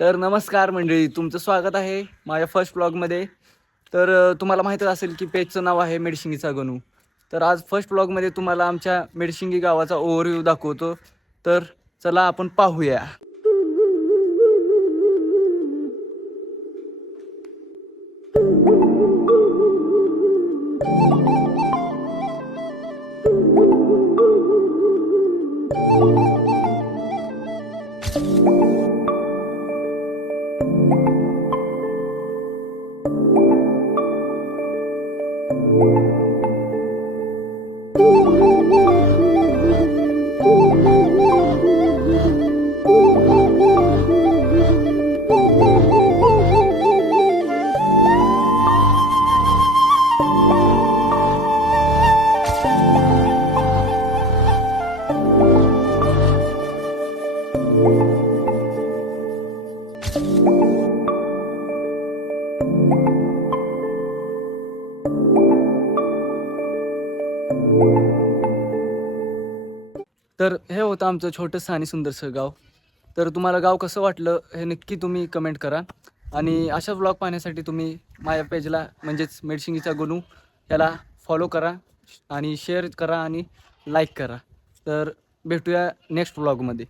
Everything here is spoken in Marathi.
तर नमस्कार मंडळी, तुमचं स्वागत आहे माझ्या फर्स्ट ब्लॉगमध्ये. तर तुम्हाला माहीतच असेल की पेजचं नाव आहे मेडशिंगीचा गणू. तर आज फर्स्ट ब्लॉगमध्ये तुम्हाला आमच्या मेडशिंगी गावाचा ओव्हरव्ह्यू दाखवतो. तर चला आपण पाहूया. तर हे होतं आमचं छोटंसं आणि सुंदरसं गाव. तर तुम्हाला गाव कसं वाटलं हे नक्की तुम्ही कमेंट करा. आणि अशा व्लॉग पाहण्यासाठी तुम्ही माझ्या पेजला म्हणजेच मेडशिंगीचा गणू याला फॉलो करा आणि शेअर करा आणि लाईक करा. तर भेटूया नेक्स्ट व्लॉगमध्ये.